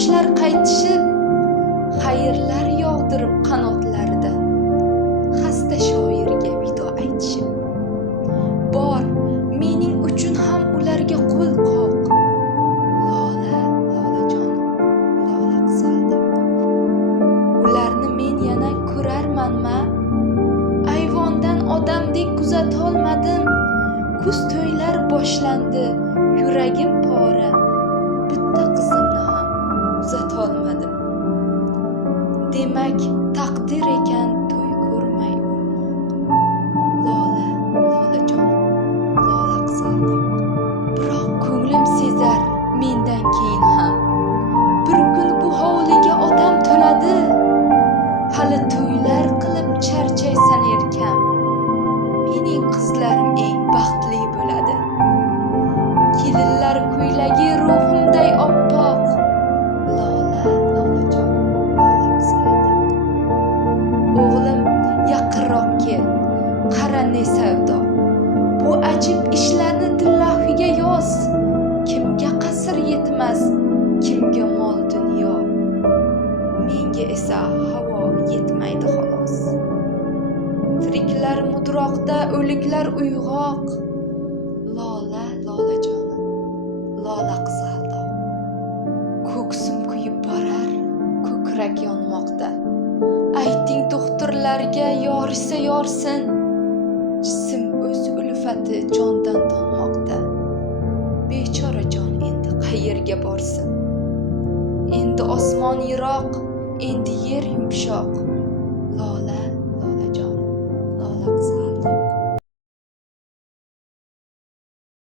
qushlar qaytishib, xayrlar yog'dirib qanotlaridan, xasta shoirga vido aytishib. Bor, mening uchun ham ularga qo'l qoq. Lola, lolajonim, lola qizaldoq. Ularni men yana ko'rarmanma? Ayvondan odamdek kuzatolmadim. Kuz to'ylar boshlandi, yuragim pora. Bitta qizimni ham uzatolmadim. Demak, taqdir ekan to'y ko'rmay o'lmoq. Lola, lolajonim, lola qizaldoq. Biroq ko'nglim sezar mendan keyin ham. Bir kun bu hovliga odam to'ladi. Hali to'ylar qilib charchaysan erkam. Mening qizlarim eng baxtli bo'ladi. Kelinlar ko'ylagi ruhimday oppoq. Lola, lolajonim, lola qizaldoq. O'g'lim, yaqinroq kel, qara ne savdo. Bu ajib ishlarni tillohiga yoz. Kimga qasr yetmas, kimga mol dunyo. Menga esa havo yetmaydi xolos. Tiriklar mudroqda, o'liklar uyg'oq. Lola, lolajonim, lola qizaldoq. Ko'ksim kuyib borar, ko'krak yonmoqda. Ayting doktorlarga yorisa yorsin. Jism o'z ulfati jondan tonmoqda. Bechora jon endi qayerga borsin? Endi osmon yiroq, endi yer yumshoq.